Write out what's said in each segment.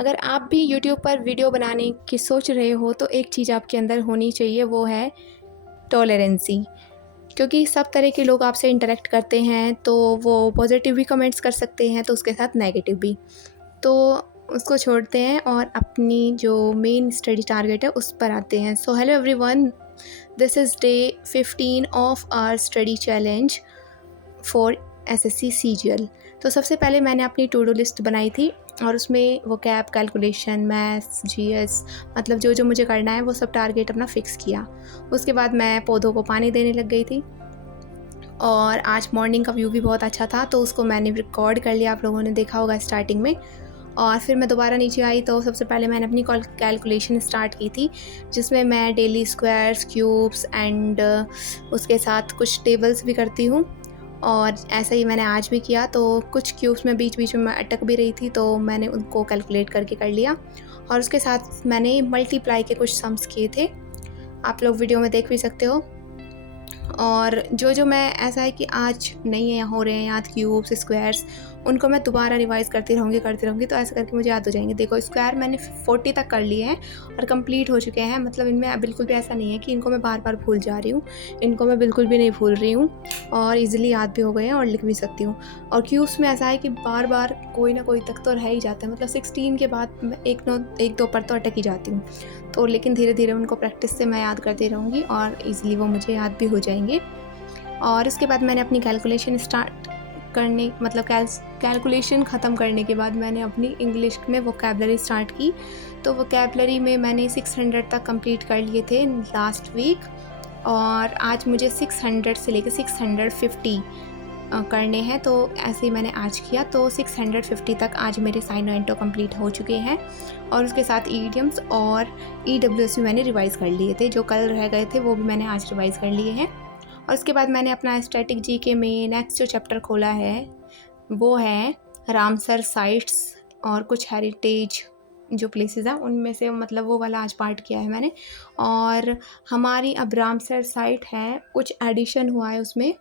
अगर आप भी यूट्यूब पर वीडियो बनाने की सोच रहे हो तो एक चीज़ आपके अंदर होनी चाहिए, वो है टॉलरेंसी। क्योंकि सब तरह के लोग आपसे इंटरेक्ट करते हैं, तो वो पॉजिटिव भी कमेंट्स कर सकते हैं तो उसके साथ नेगेटिव भी। तो उसको छोड़ते हैं और अपनी जो मेन स्टडी टारगेट है उस पर आते हैं। So hello everyone, this is day 15 of our study challenge for SSC CGL. तो सबसे पहले मैंने अपनी टू डू लिस्ट बनाई थी और उसमें वो कैप, कैलकुलेशन, मैथ्स, जीएस, मतलब जो जो मुझे करना है वो सब टारगेट अपना फ़िक्स किया। उसके बाद मैं पौधों को पानी देने लग गई थी और आज मॉर्निंग का व्यू भी बहुत अच्छा था तो उसको मैंने रिकॉर्ड कर लिया, आप लोगों ने देखा होगा स्टार्टिंग में। और फिर मैं दोबारा नीचे आई तो सबसे पहले मैंने अपनी कैलकुलेशन स्टार्ट की थी, जिसमें मैं डेली स्क्वायर्स, क्यूब्स एंड उसके साथ कुछ टेबल्स भी करती हूँ। और ऐसा ही मैंने आज भी किया, तो कुछ क्यूब्स में बीच बीच में मैं अटक भी रही थी तो मैंने उनको कैलकुलेट करके कर लिया। और उसके साथ मैंने मल्टीप्लाई के कुछ सम्स किए थे, आप लोग वीडियो में देख भी सकते हो। और जो जो मैं ऐसा है कि आज नहीं हो रहे हैं याद क्यूब्स, स्क्वायर्स, उनको मैं दोबारा रिवाइज़ करती रहूँगी तो ऐसे करके मुझे याद हो जाएंगे। देखो स्क्वायर मैंने 40 तक कर लिए हैं और कंप्लीट हो चुके हैं, मतलब इनमें बिल्कुल भी ऐसा नहीं है कि इनको मैं बार बार भूल जा रही हूँ, इनको मैं बिल्कुल भी नहीं भूल रही हूँ और ईज़िली याद भी हो गए हैं और लिख भी सकती हूँ। और क्यूब्स में ऐसा है कि बार बार कोई ना कोई तक तो रह ही जाता है, मतलब 16 के बाद मैं एक दो पर तो अटक ही जाती हूँ। तो लेकिन धीरे धीरे उनको प्रैक्टिस से मैं याद करती रहूँगी और ईज़िली वो मुझे याद भी हो जाएंगे। और इसके बाद मैंने अपनी कैलकुलेशन स्टार्ट करने, मतलब कैलकुलेशन ख़त्म करने के बाद मैंने अपनी इंग्लिश में वोकैबलरी स्टार्ट की। तो वोकैबलरी में मैंने 600 तक कंप्लीट कर लिए थे लास्ट वीक और आज मुझे 600 से लेकर 650 करने हैं, तो ऐसे ही मैंने आज किया। तो 650 तक आज मेरे साइन एंटो कंप्लीट हो चुके हैं और उसके साथ ईडियम्स और ईडब्ल्यूएस भी मैंने रिवाइज़ कर लिए थे, जो कल रह गए थे वो भी मैंने आज रिवाइज़ कर लिए हैं। और उसके बाद मैंने अपना स्टैटिक जीके में नेक्स्ट जो चैप्टर खोला है वो है रामसर साइट्स और कुछ हेरिटेज जो प्लेसेस हैं उनमें से, मतलब वो वाला आज पार्ट किया है मैंने। और हमारी अब रामसर साइट है, कुछ एडिशन हुआ है उसमें,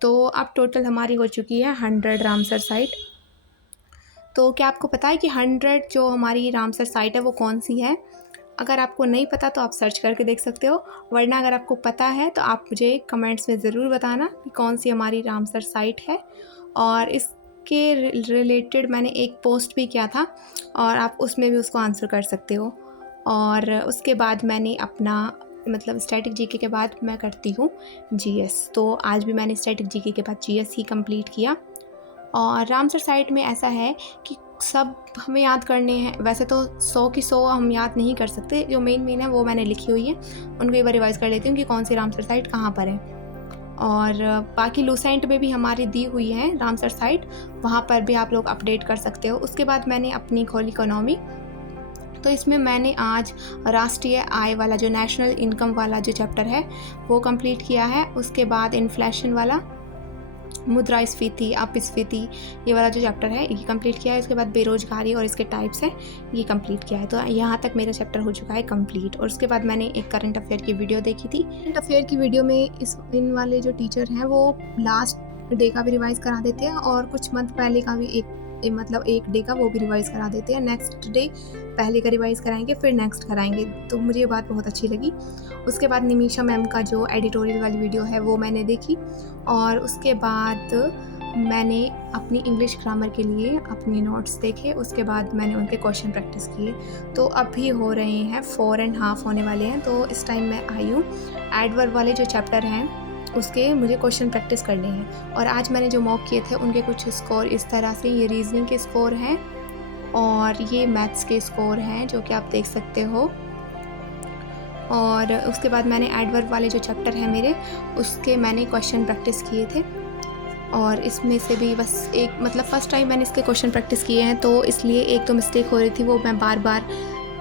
तो अब टोटल हमारी हो चुकी है 100 रामसर साइट। तो क्या आपको पता है कि 100 जो हमारी रामसर साइट है वो कौन सी है? अगर आपको नहीं पता तो आप सर्च करके देख सकते हो, वरना अगर आपको पता है तो आप मुझे कमेंट्स में ज़रूर बताना कि कौन सी हमारी रामसर साइट है। और इसके रिलेटेड मैंने एक पोस्ट भी किया था और आप उसमें भी उसको आंसर कर सकते हो। और उसके बाद मैंने अपना, मतलब स्टैटिक जीके के बाद मैं करती हूँ जीएस। तो आज भी मैंने स्टैटिक जीके के बाद जीएस ही कंप्लीट किया। और रामसर साइट में ऐसा है कि सब हमें याद करने हैं, वैसे तो 100 की 100 हम याद नहीं कर सकते, जो मेन है वो मैंने लिखी हुई है, उनको एक बार रिवाइज़ कर लेती हूँ कि कौन सी रामसर साइट कहाँ पर है। और बाकी लूसेंट में भी हमारी दी हुई है रामसर साइट, वहाँ पर भी आप लोग अपडेट कर सकते हो। उसके बाद मैंने अपनी खोली इकोनॉमी, तो इसमें मैंने आज राष्ट्रीय आय वाला जो नेशनल इनकम वाला जो चैप्टर है वो कंप्लीट किया है। उसके बाद इन्फ्लेशन वाला, मुद्रास्फीति, अपस्फीति, ये वाला जो चैप्टर है ये कंप्लीट किया है। उसके बाद बेरोजगारी और इसके टाइप्स हैं, ये कंप्लीट किया है। तो यहाँ तक मेरा चैप्टर हो चुका है कंप्लीट। और उसके बाद मैंने एक करंट अफेयर की वीडियो देखी थी। करंट अफेयर की वीडियो में इन वाले जो टीचर हैं वो लास्ट डे का भी रिवाइज़ करा देते हैं और कुछ मंथ पहले का भी मतलब एक डे का वो भी रिवाइज़ करा देते हैं। नेक्स्ट डे पहले का रिवाइज़ कराएंगे, फिर नेक्स्ट कराएंगे, तो मुझे ये बात बहुत अच्छी लगी। उसके बाद निमिषा मैम का जो एडिटोरियल वाली वीडियो है वो मैंने देखी। और उसके बाद मैंने अपनी इंग्लिश ग्रामर के लिए अपने नोट्स देखे, उसके बाद मैंने उनके क्वेश्चन प्रैक्टिस किए। तो अभी हो रहे हैं 4.5 होने वाले हैं, तो इस टाइम मैं आई हूँ। एडवर्ब वाले जो चैप्टर हैं उसके मुझे क्वेश्चन प्रैक्टिस करने हैं। और आज मैंने जो मॉक किए थे उनके कुछ स्कोर इस तरह से, ये रीजनिंग के स्कोर हैं और ये मैथ्स के स्कोर हैं जो कि आप देख सकते हो। और उसके बाद मैंने एडवर्ब वाले जो चैप्टर हैं मेरे, उसके मैंने क्वेश्चन प्रैक्टिस किए थे। और इसमें से भी बस एक, मतलब फ़र्स्ट टाइम मैंने इसके क्वेश्चन प्रैक्टिस किए हैं तो इसलिए एक तो मिस्टेक हो रही थी, वो मैं बार बार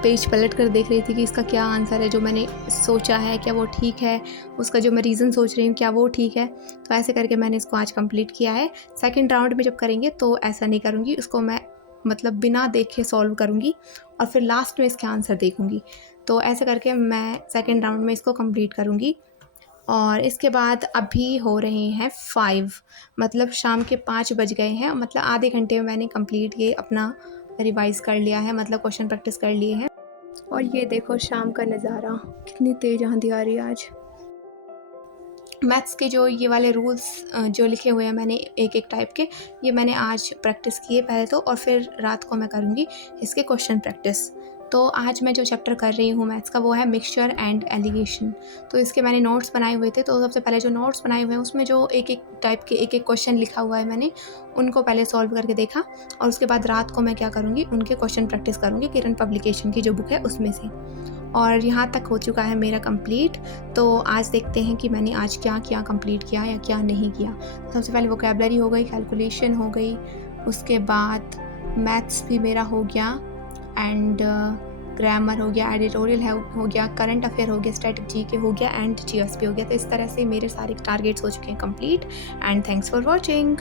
पेज पलट कर देख रही थी कि इसका क्या आंसर है, जो मैंने सोचा है क्या वो ठीक है, उसका जो मैं रीज़न सोच रही हूँ क्या वो ठीक है। तो ऐसे करके मैंने इसको आज कंप्लीट किया है। सेकंड राउंड में जब करेंगे तो ऐसा नहीं करूँगी, उसको मैं मतलब बिना देखे सॉल्व करूँगी और फिर लास्ट में इसके आंसर देखूँगी। तो ऐसे करके मैं सेकंड राउंड में इसको कंप्लीट करूँगी। और इसके बाद अभी हो रहे हैं 5, मतलब शाम के 5 बज गए हैं, मतलब आधे घंटे में मैंने कंप्लीट ये अपना रिवाइज़ कर लिया है, मतलब क्वेश्चन प्रैक्टिस कर लिए हैं। और ये देखो शाम का नज़ारा, कितनी तेज़ आंधी आ रही है आज। मैथ्स के जो ये वाले रूल्स जो लिखे हुए हैं मैंने एक-एक टाइप के, ये मैंने आज प्रैक्टिस किए पहले तो, और फिर रात को मैं करूँगी इसके क्वेश्चन प्रैक्टिस। तो आज मैं जो चैप्टर कर रही हूँ मैथ्स का वो है मिक्सचर एंड एलिगेशन। तो इसके मैंने नोट्स बनाए हुए थे, तो सबसे पहले जो नोट्स बनाए हुए हैं उसमें जो एक-एक टाइप के एक-एक क्वेश्चन लिखा हुआ है मैंने, उनको पहले सॉल्व करके देखा, और उसके बाद रात को मैं क्या करूँगी, उनके क्वेश्चन प्रैक्टिस करूँगी किरण पब्लिकेशन की जो बुक है उसमें से। और यहाँ तक हो चुका है मेरा कंप्लीट। तो आज देखते हैं कि मैंने आज क्या-क्या कंप्लीट किया या क्या नहीं किया। सबसे पहले वोकैबुलरी हो गई, कैलकुलेशन हो गई, उसके बाद मैथ्स भी मेरा हो गया, एंड ग्रामर हो गया, एडिटोरियल हो गया, करंट अफेयर हो गया, स्टैटिक जीके हो गया, एंड जीएस भी हो गया। तो इस तरह से मेरे सारे टारगेट्स हो चुके हैं complete. And thanks for watching.